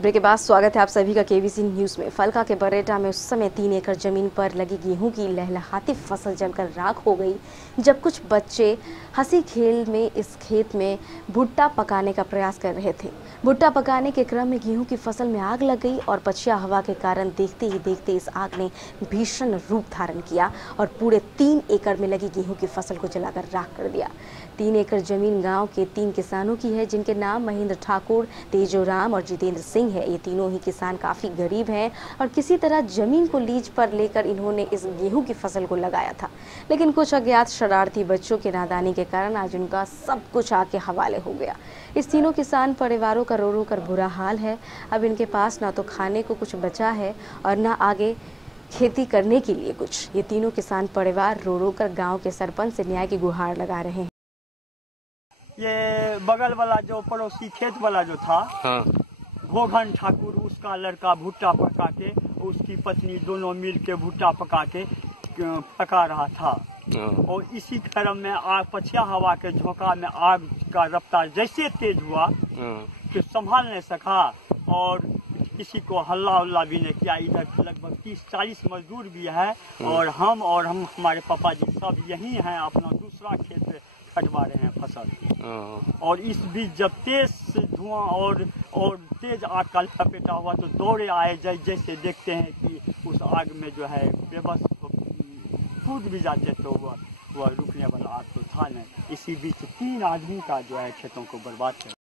Break के बाद स्वागत है आप सभी का केबीसी न्यूज में। फलका के बरेटा में उस समय 3 एकड़ जमीन पर लगी गेहूं की लहलहाती फसल जलकर राख हो गई जब कुछ बच्चे हंसी खेल में इस खेत में भुट्टा पकाने का प्रयास कर रहे थे। भुट्टा पकाने के क्रम में गेहूं की फसल में आग लग गई और पछिया हवा के कारण देखते ही देखते इस आग ने भीषण रूप धारण किया और पूरे 3 एकड़ में लगी गेहूं की फसल को जलाकर राख कर दिया। 3 एकड़ जमीन गाँव के 3 किसानों की है जिनके नाम महेंद्र ठाकुर, तेजोराम और जितेंद्र सिंह है। ये तीनों ही किसान काफी गरीब हैं और किसी तरह जमीन को लीज पर लेकर इन्होंने इस गेहूं की फसल को लगाया था, लेकिन कुछ अज्ञात शरारती बच्चों के नादानी के कारण आज उनका सब कुछ आके हवाले हो गया। इस तीनों किसान परिवारों का रो रो कर बुरा हाल है। अब इनके पास ना तो खाने को कुछ बचा है और ना आगे खेती करने के लिए कुछ। ये तीनों किसान परिवार रो रो कर गाँव के सरपंच से न्याय की गुहार लगा रहे हैं। ये बगल वाला जो पड़ोसी खेत वाला जो था, हाँ। गोघन ठाकुर, उसका लड़का भुट्टा पका के, उसकी पत्नी दोनों मिल के भुट्टा पका रहा था। और इसी क्रम में आग, पछिया हवा के झोंका में आग का रफ्तार जैसे तेज हुआ कि संभाल नहीं सका और किसी को हल्ला उल्ला भी नहीं किया। इधर लगभग 30-40 मजदूर भी है और हम हमारे पापा जी सब यही हैं, अपना दूसरा खेत कटवा रहे हैं फसल। और इस बीच जब तेज धुआं और तेज आग का लपेटा हुआ तो दौड़े आए, जैसे देखते हैं कि उस आग में जो है बेबस कूद भी जाते तो वह रुकने वाला आग तो था नहीं। इसी बीच 3 आदमी का जो है खेतों को बर्बाद कर